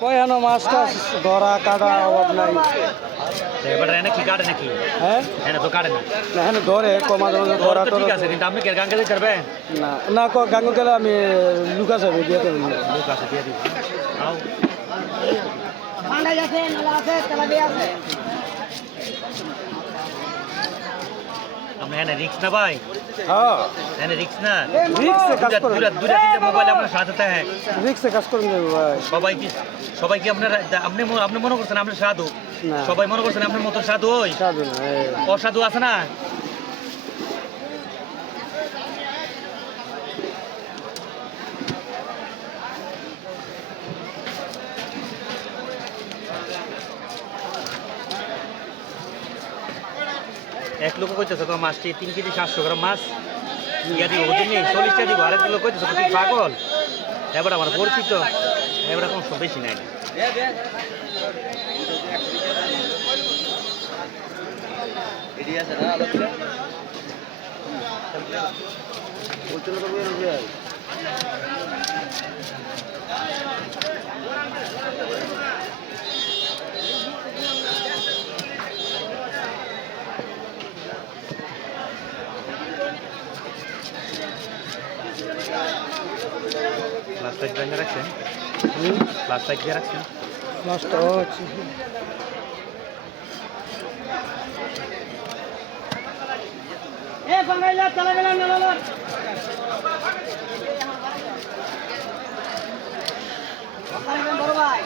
কয়ানো মাছ টাছ ধরা কাটা অভাব নাই। এবার এনে কি কাটে নাকি? হ্যাঁ এনে তো কাটে না। না হ্যাঁ ধরে মাঝে মাঝে ধরা তো ঠিক আছে, কিন্তু আপনি কি গাঙ্গে দিতে পারবেন? না না গাঙ্গ গেলে আমি লুকা যাবে দিয়ে দেবেন। লোক আছে দিয়ে দিব। আও ঠান্ডায় আছে, নলা আছে, তেলাপিয়া আছে। আপনি এনে রিক্স না ভাই? হ্যাঁ এনে রিক্স না? রিক্সে কাজ দুটা করেন, দুটা তিনটা মোবাইল আপনার সাথে থাকে। রিক্সে কাজ করেন যাবে ভাই। সবাই কি আপনার আপনি মনে করছেন আপনি সাধু? না সবাই মনে করছেন আপনার মতো সাধু ওই? সাধু না অসাধু আছে না? এক লোক কইতেছে তো মাছটি 3 কেজি 700 গ্রাম মাছ ইয়া দিব ওদিন নেই 40 টাকা দিব। আরেক লোক কইতেছে তুই পাগল। এবার আমার পরিচিত এবার কোনো সব বেশি নাই। লাস্ট টাইম ব্যাঙ্গে রাখছেন? লাস্ট টাইম দিয়ে রাখছেন? নষ্ট হচ্ছে। এ বাঙাইলা তেলাপিয়া নলা। বড় ভাই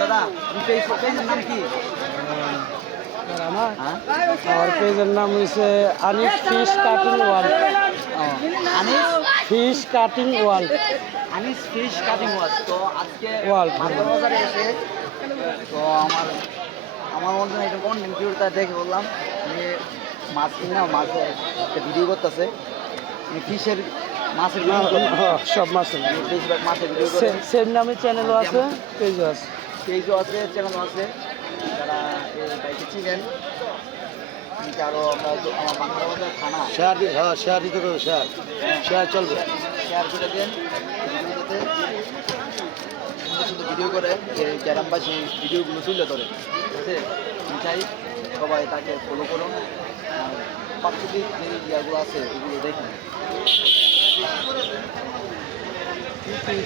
দাদা পেজের নাম কি? আমার পেজের নাম হচ্ছে Anis fish cutting world. Anis fish cutting world. Anis fish cutting watch. তো আজকে ওয়ার্ল্ড বাজারে এসে তো আমার মধ্যে একটা কন্টেন্ট ক্রিয়েটর দেখে বললাম যে মাছ কিনা মাছের একটা ভিডিও করতেছে ফিশের মাছের সব মাছ আছে। বেশিরভাগ মাছের ভিডিও করে। সেম নামে চ্যানেলও আছে, পেজও আছে। পেজও আছে, চ্যানেলও আছে। যারা এই বাইকে চিনেন আরও আমার বাংলা বাজার থানা শেয়ার দিন, হ্যাঁ শেয়ার দিতে হবে, শেয়ার চলবে। শেয়ার করে দেন। ভিডিওতে সুন্দর সুন্দর ভিডিও করে যে গ্রামবাসী ভিডিওগুলো তুলে ধরে, ঠিক আছে? আমি চাই সবাই তাকে ফলো করুন, প্রাকৃতিক যে ইয়াগুলো আছে এগুলো দেখুন।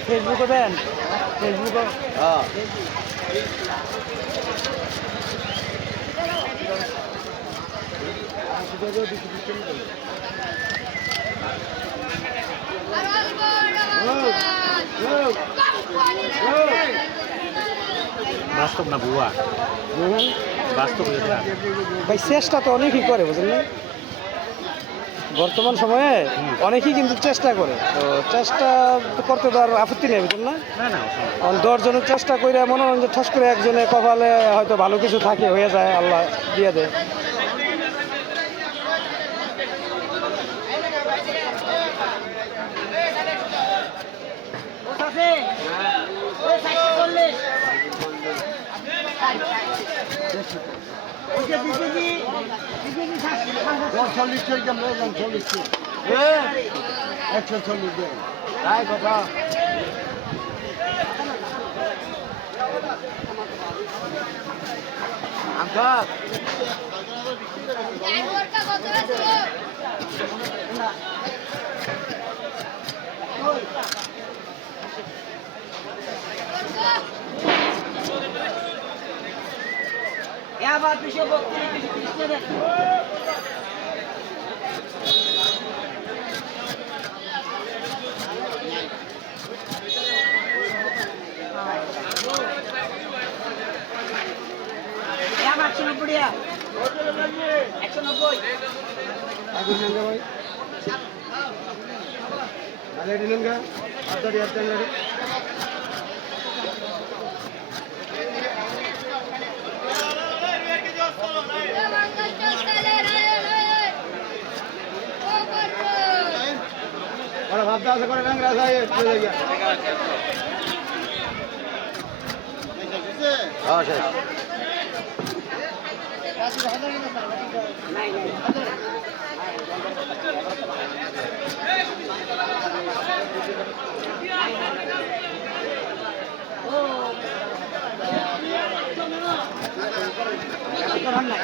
ফেসবুকে দেন, ফেসবুকে হ্যাঁ বাস্তব না ভুয়া? বাস্তব ভাই চেষ্টা তো অনেকেই করে, বুঝলেন না? বর্তমান সময়ে অনেকেই কিন্তু চেষ্টা করে, তো চেষ্টা করতে তো আর আপত্তি নেই, বুঝলেন না? না না 10 জনের চেষ্টা করে মনে হয় যে ঠাস করে একজনে কপালে হয়তো ভালো কিছু থাকে, হয়ে যায়, আল্লাহ দিয়ে দেয়। আবার 232 হ্যাঁ করার নাই